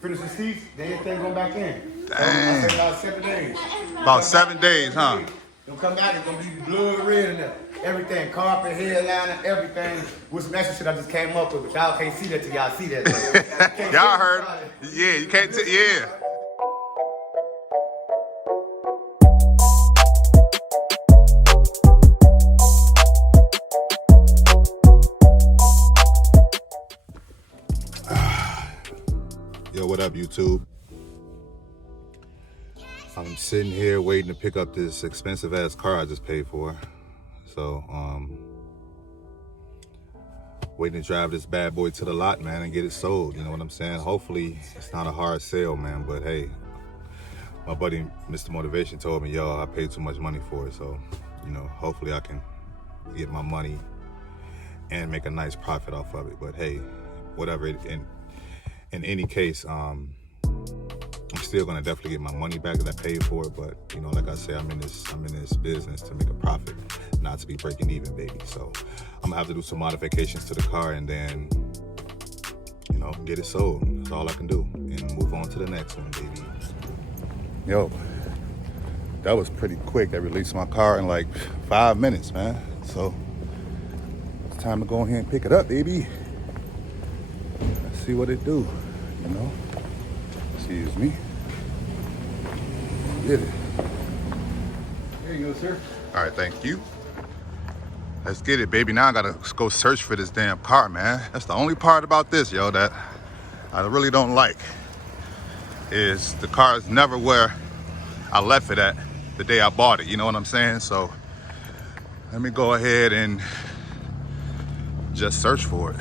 Finish the seats, then everything go back in. Dang. I say about 7 days. About 7 days, huh? You'll come back, it's gonna be blood red in there. Everything, carpet, headliner, everything. With some extra shit I just came up with, but y'all can't see that till y'all see that. Y'all heard. Yeah, you can't yeah. Yo, what up, YouTube? I'm sitting here waiting to pick up this expensive ass car I just paid for. So, waiting to drive this bad boy to the lot, man, and get it sold. You know what I'm saying? Hopefully, it's not a hard sale, man. But hey, my buddy, Mr. Motivation, told me, yo, I paid too much money for it. So, you know, hopefully I can get my money and make a nice profit off of it. But hey, whatever. In any case, I'm still gonna definitely get my money back that I paid for it. But you know, like I said, I'm in this business to make a profit, not to be breaking even, baby. So I'm gonna have to do some modifications to the car and then, you know, get it sold. That's all I can do and move on to the next one, baby. Yo, that was pretty quick. I released my car in like 5 minutes, man. So it's time to go ahead and pick it up, baby. Let's see what it do, you know. Excuse me. Get it. There you go, sir. All right, thank you. Let's get it, baby. Now I gotta go search for this damn car, man. That's the only part about this, yo, that I really don't like. Is the car is never where I left it at the day I bought it. You know what I'm saying? So let me go ahead and just search for it.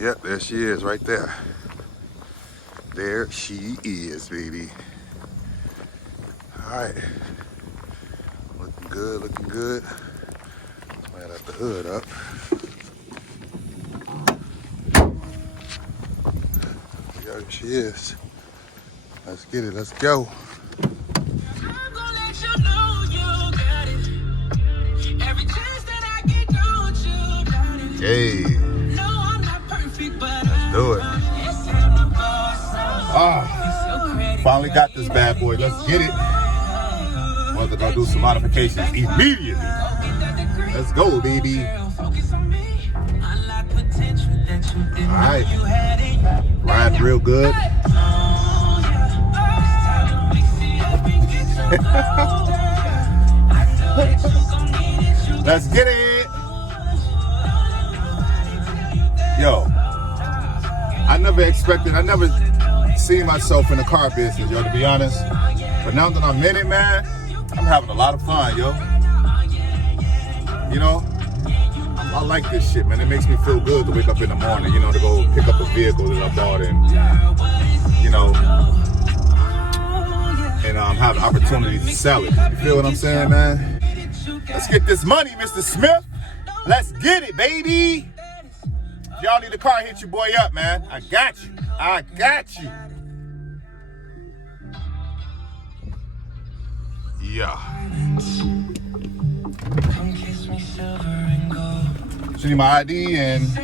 Yep, there she is right there. There she is, baby. All right. Looking good, looking good. Let's light up the hood up. There she is. Let's get it, let's go. Hey. Let's do it. Finally got this bad boy. Let's get it. I'm going to go do some modifications immediately. Let's go, baby. All right. Ride real good. Let's get it. Yo, I never seen myself in the car business, yo, to be honest. But now that I'm in it, man, I'm having a lot of fun, yo. You know, I like this shit, man. It makes me feel good to wake up in the morning, you know, to go pick up a vehicle that I bought and, you know, and have the opportunity to sell it. You feel what I'm saying, man? Let's get this money, Mr. Smith. Let's get it, baby. If y'all need a car, hit your boy up, man. I got you. I got you. Yeah. So you need my ID and the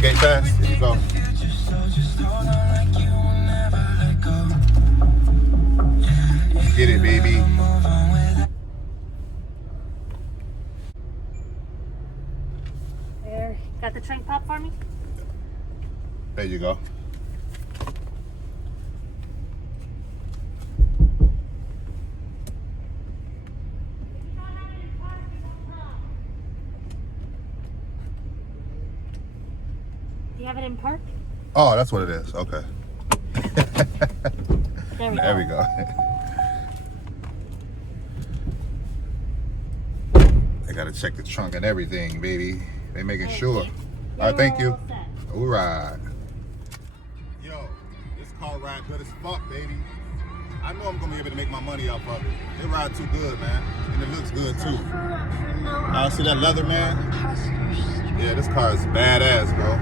gate pass. Here you go. Get it, baby. There. Got the trunk pop for me? There you go. Do you have it in park? Oh, that's what it is. Okay. There we go. They gotta check the trunk and everything, baby. They making sure. You. All right, thank you. All set. All right. Yo, this car ride good as fuck, baby. I know I'm gonna be able to make my money off of it. It ride too good, man. And it looks good too. Now see that leather, man? Yeah, this car is badass, bro.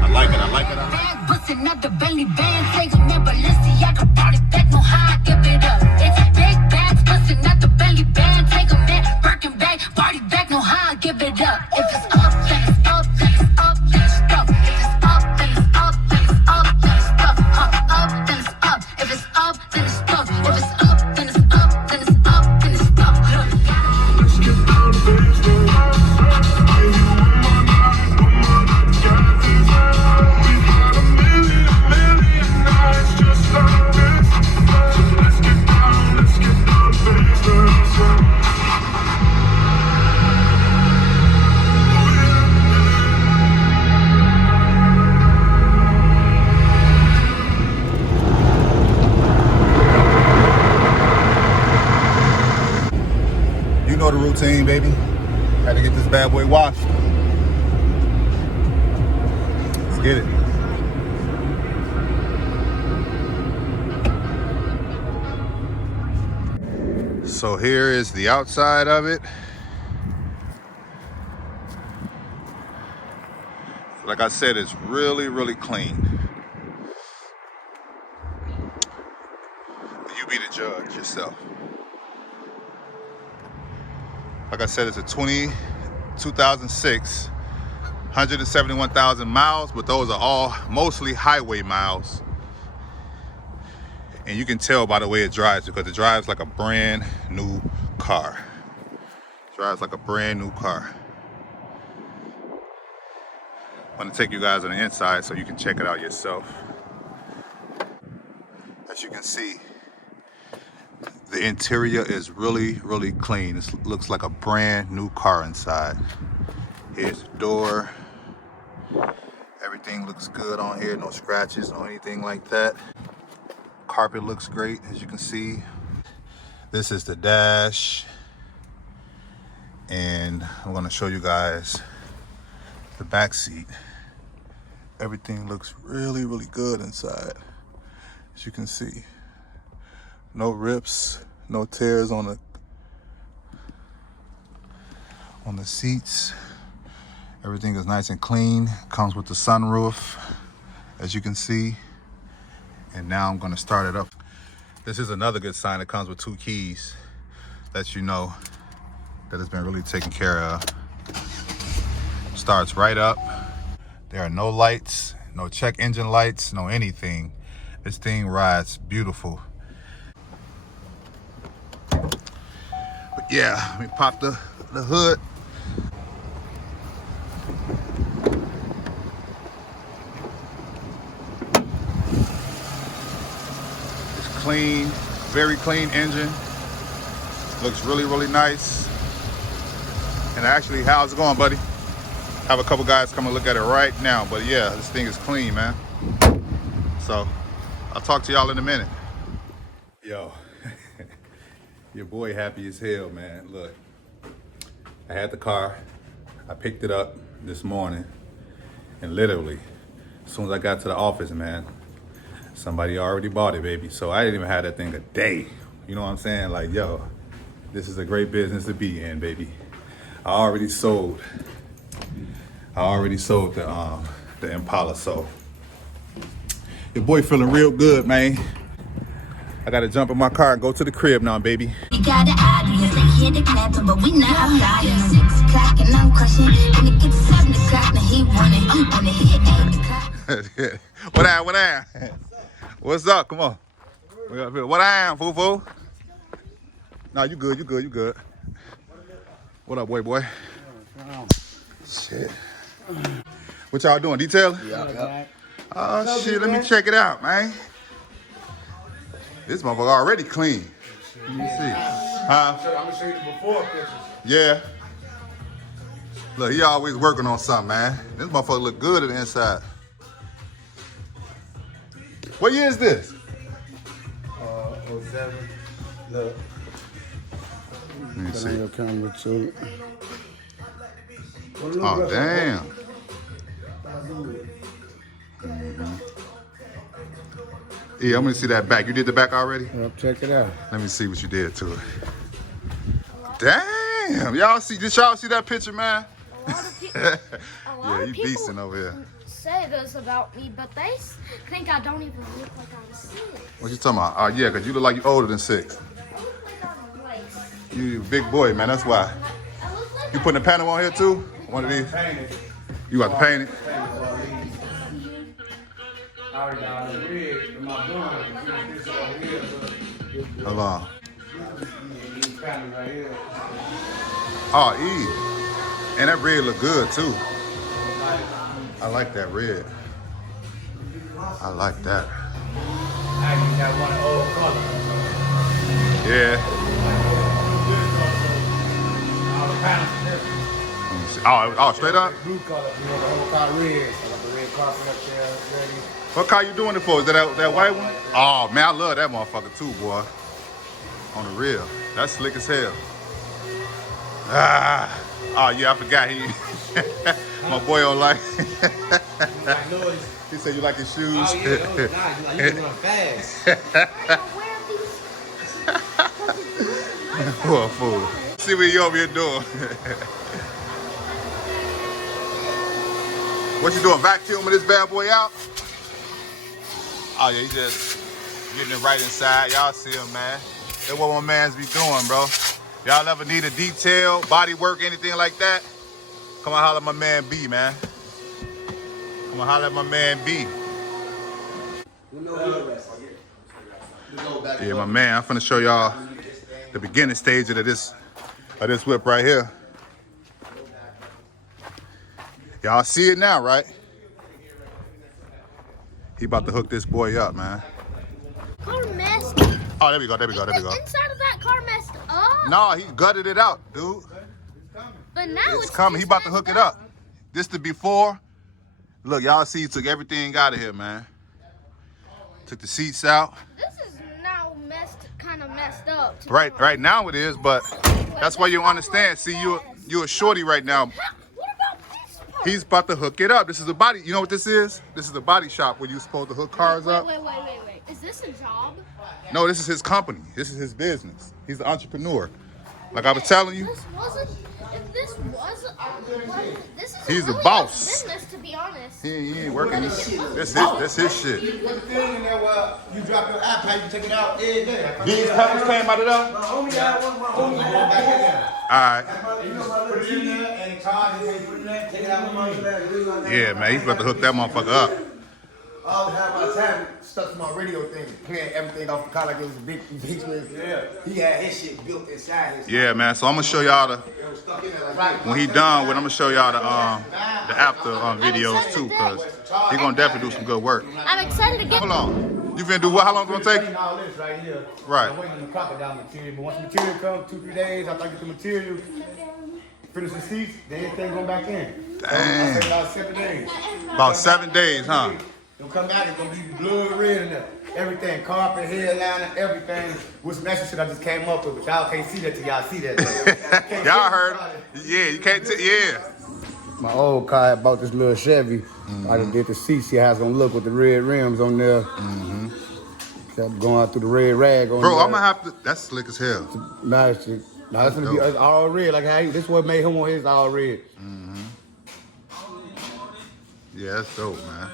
I like it, I like it, I like it. Bustin' out the belly band, take them in Balenciaga, body back, no high, give it up. It's big bags, bustin' out the belly band, take them in Birkin bag, body back, no high, give it up. If it's up, then it's up, then it's up, then it's up. If it's up, then it's up, then it's routine, baby. Had to get this bad boy washed. Let's get it. So here is the outside of it. Like I said, it's really, really clean. You be the judge yourself. Like I said, it's a 2006, 171,000 miles, but those are all mostly highway miles. And you can tell by the way it drives because it drives like a brand new car. It drives like a brand new car. I'm gonna take you guys on the inside so you can check it out yourself. As you can see, the interior is really, really clean. It looks like a brand new car inside. Here's the door. Everything looks good on here, no scratches, no anything like that. Carpet looks great, as you can see. This is the dash. And I'm gonna show you guys the back seat. Everything looks really, really good inside. As you can see, no rips, no tears on the seats. Everything is nice and clean. Comes with the sunroof, as you can see. And now I'm gonna start it up. This is another good sign. It comes with 2 keys. Lets you know that it's been really taken care of. Starts right up. There are no lights, no check engine lights, no anything. This thing rides beautiful. But yeah, let me pop the hood. It's clean, very clean engine. Looks really, really nice. And actually, how's it going, buddy? Have a couple guys come and look at it right now. But yeah, this thing is clean, man. So I'll talk to y'all in a minute. Yo, your boy happy as hell, man. Look, I had the car. I picked it up this morning. And literally, as soon as I got to the office, man, somebody already bought it, baby. So I didn't even have that thing a day. You know what I'm saying? Like, yo, this is a great business to be in, baby. I already sold the Impala, so your boy feeling real good, man. I gotta jump in my car and go to the crib now, baby. We got the audience, they hear the clapping, but we not applauding. 6 o'clock and I'm crushing. When it gets 7 o'clock, now he running. I'm on the hit 8 o'clock. What I? What's up? Come on. What I am, foo-foo? No, you good. What up, boy? Shit. What y'all doing? Detailing? Yeah. Oh shit, let me check it out, man. This motherfucker already clean. Let me see. Huh? I'm gonna show you the before pictures. Yeah. Look, he always working on something, man. This motherfucker look good at the inside. What year is this? 07. Look. Let me Put on see. your camera too. Oh, damn. Yeah, I'm gonna see that back. You did the back already? Well, check it out. Let me see what you did to it. Damn, y'all see? Did y'all see that picture, man? A lot of people, Yeah, you beasting over here. say this about me, but they think I don't even look like I'm 6. What you talking about? Oh yeah, cause you look like you older than 6. I look like I'm like, You a big boy, man. That's why. I look like You putting a panel on here too? One of these? You got to paint it? Hold on. Oh, E. And that red look good too. I like that red. I like that. Yeah. Let me see. Oh, straight up? Blue color, the whole car red. So like the red carpet up there, ready. What car you doing it for? Is that white one? Oh man, I love that motherfucker too, boy. On the real. That's slick as hell. Oh yeah, I forgot he. My boy don't like. Like noise. He said you like his shoes. Oh yeah, those nice. Like you can run fast. Poor fool. See what you over here doing. What you doing? Vacuuming this bad boy out? Oh yeah, he just getting it right inside. Y'all see him, man. That's what my man's be doing, bro. Y'all ever need a detail, body work, anything like that? Come on, holler at my man B, man. Come on, holler at my man B. Yeah, my man. I'm finna show y'all the beginning stage of this whip right here. Y'all see it now, right? He about to hook this boy up, man. Car messed. Oh, there we go, there we go, there we go. Inside of that car messed up. No, he gutted it out, dude. But now It's coming. He about to hook it up. This the before. Look, y'all see he took everything out of here, man. Took the seats out. This is now kind of messed up. Right now it is, but that's why you understand. See, you a shorty right now. What about this part? He's about to hook it up. This is a body. You know what this is? This is a body shop where you're supposed to hook cars up. Wait. Is this a job? No, this is his company. This is his business. He's an entrepreneur. Like I was telling you. This wasn't. If this was this is He's the really boss. business, to be honest. He ain't working. This his shit. You put the thing in there where you drop your iPad, you take it out every day. These peppers came out of there? My homie got one. My homie got back in there. Alright. You just put it in there and charge it, put it in there, take it out with money. Yeah, man, he's about to hook that motherfucker up. I always have my time stuck to my radio thing, playing everything off the car like it was a big with. Yeah. He had his shit built inside his. Yeah, man. So I'm gonna show y'all It was stuck in there like when he done with. I'm gonna show y'all the after videos too, cause he gonna definitely do some good work. I'm excited to get. Hold on. You finna do what? How long it's gonna take? all this right here. Right. I'm waiting on the crocodile material, but once the material comes, 2-3 days, after I get the material, finish the seats, then everything go back in. Dang. I said about 7 days. About 7 days, huh? It'll come out, it's gonna be blood red in there. Everything, carpet, headliner, everything. With some extra shit I just came up with, but y'all can't see that till y'all see that. Y'all heard? Yeah, you can't. Yeah. My old car, I bought this little Chevy. I just did the seat, see how it's gonna look with the red rims on there. Kept going out through the red rag on Bro, there. I'm gonna have to. That's slick as hell. Nice shit. Now it's gonna be it's all red, like how this what made him want his all red. Yeah, that's dope, man.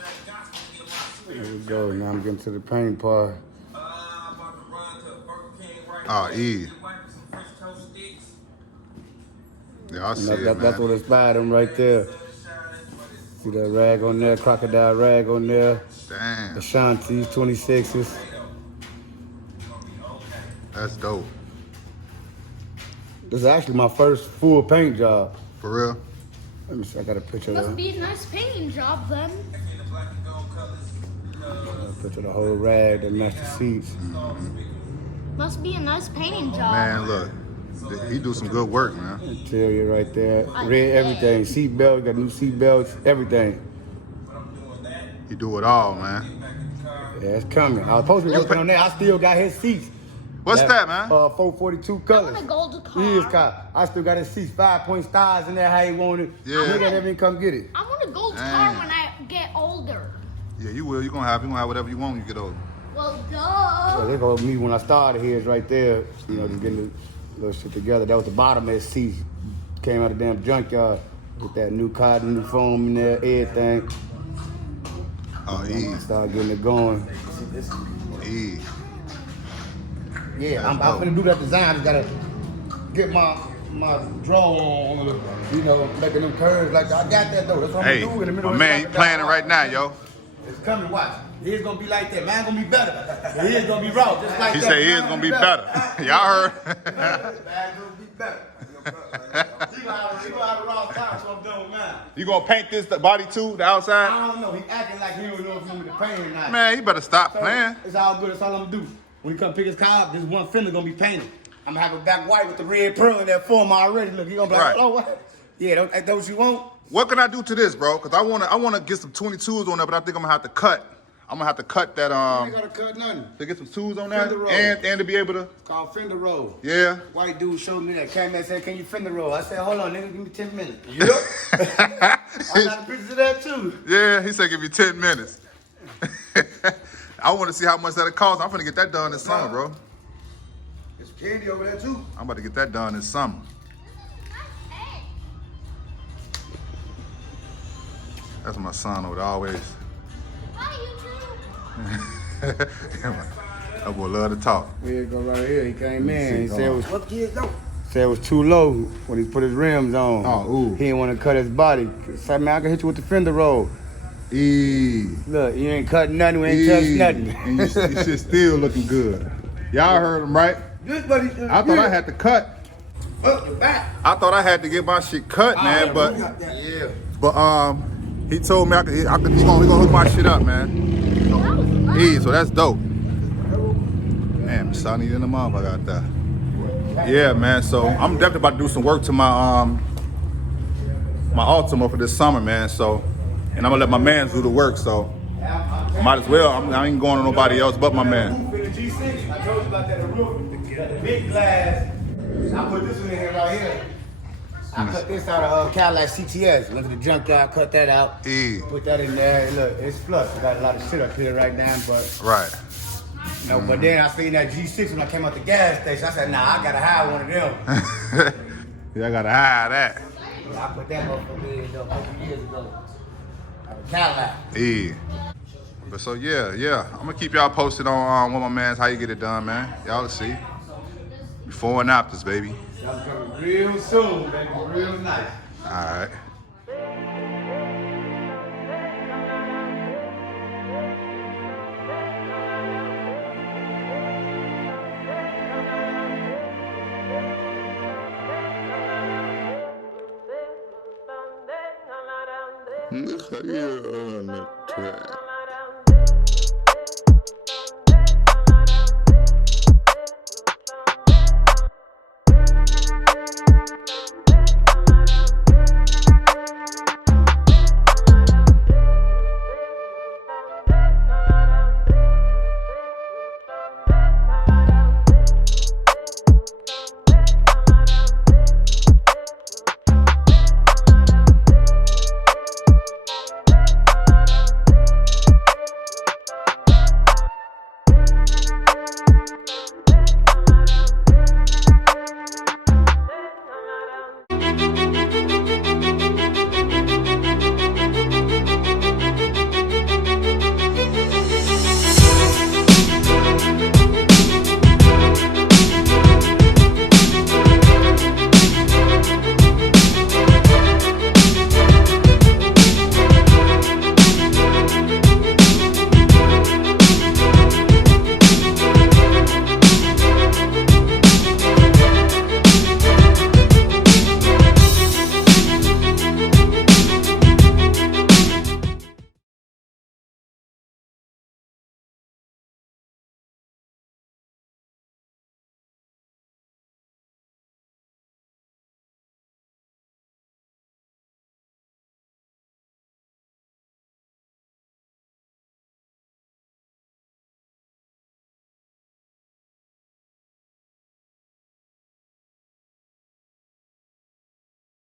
Here we go. Now I'm getting to the paint part. Oh, E. Yeah, I see it, That's man. what inspired him right there. See that rag on there, crocodile rag on there. Damn, Ashanti's 26s. that's dope. This is actually my first full paint job. For real? Let me see, I got a picture of Must that. be a nice painting job then. Picture of the whole rag that matched the seats. Must be a nice painting job. Man, look. He do some good work, man. Interior right there. Red everything. Seat belts, got new seat belts, everything. He do it all, man. Yeah, it's coming. I was supposed to be working on that. I still got his seats. What's that, man? 442 colors. I want a gold car. His car. I still got his seats, 5-point stars in there, how he wanted. Yeah. Nigga, let me come get it. I want a gold Damn. car when I get older. Yeah, you will. You're gonna have whatever you want when you get older. Well, So duh. they told me when I started here, it's right there, you know, just getting the little shit together. That was the bottom of his seats. Came out of the damn junkyard with that new cotton, new foam in there, everything. Oh, E. Started getting it going. E. Yeah, I'm finna do that design. I just gotta get my draw on, you know, making them curves like that. I got that though. That's what Hey, I'm gonna do in the middle my of man, the you playing it right now, yo. It's coming, watch. His gonna be like that. Mine gonna be better. His gonna be raw, just like He that. said his Mine gonna be better. Y'all heard? Mine gonna be better. He gonna have a raw time, so I'm done with mine. You gonna paint this the body too, the outside? I don't know. He acting like he don't know if he want me to paint or not. Man, you better stop So, playing. it's all good. That's all I'm gonna do. When he come pick his car up, this one fender gonna be painted. I'm gonna have it back white with the red pearl in that form already. Look, he gonna be like, Right. oh, what? Yeah, those you want? What can I do to this, bro? Cause I wanna get some 22s on there, but I think I'm gonna have to cut I'm gonna have to cut that. You ain't gotta cut nothing. To get some tools on that, Fender roll. and to be able to. It's called fender roll. Yeah. White dude showed me that. Came and said, "Can you fender roll?" I said, "Hold on, nigga, give me 10 minutes." Yep. I got pictures of that too. Yeah, he said give me 10 minutes. I want to see how much that'll cost. I'm gonna get that done this summer, bro. There's candy over there too. I'm about to get that done this summer. That's my son over there always. That boy love to talk. Here it go right here. He came in. He said it was, What kids go? said it was too low when he put his rims on. Oh, ooh. He didn't want to cut his body. Said, man, I can hit you with the fender roll. Look, you ain't cutting nothing. We ain't touched nothing. And your shit still looking good. Y'all heard him, right? Good, buddy. I thought I had to cut. Up your back. I thought I had to get my shit cut, man. But Yeah. he told me he gonna hook my shit up, man. So that's dope. Man, sunny in the month I got that. Yeah, man. So I'm definitely about to do some work to my my Altima for this summer, man. So, and I'm gonna let my man do the work. So, might as well. I ain't going to nobody else but my man. The G6, I told you about that. The roof, the big glass. I put this one in here right here. I cut this out of Cadillac CTS. Went to the junkyard, cut that out. Put that in there. Look, it's flush. I got a lot of shit up here right now, but Right. no. But then I seen that G6 when I came out the gas station. I said, nah, I gotta hire one of them. Yeah, I gotta hire that. I put that motherfucker in though a couple years ago. Out of Cadillac. But so yeah. I'm gonna keep y'all posted on what my man's how you get it done, man. Y'all will see. Before and afters, baby. That's coming real soon, baby. Real nice. All right. Look how you're on the track.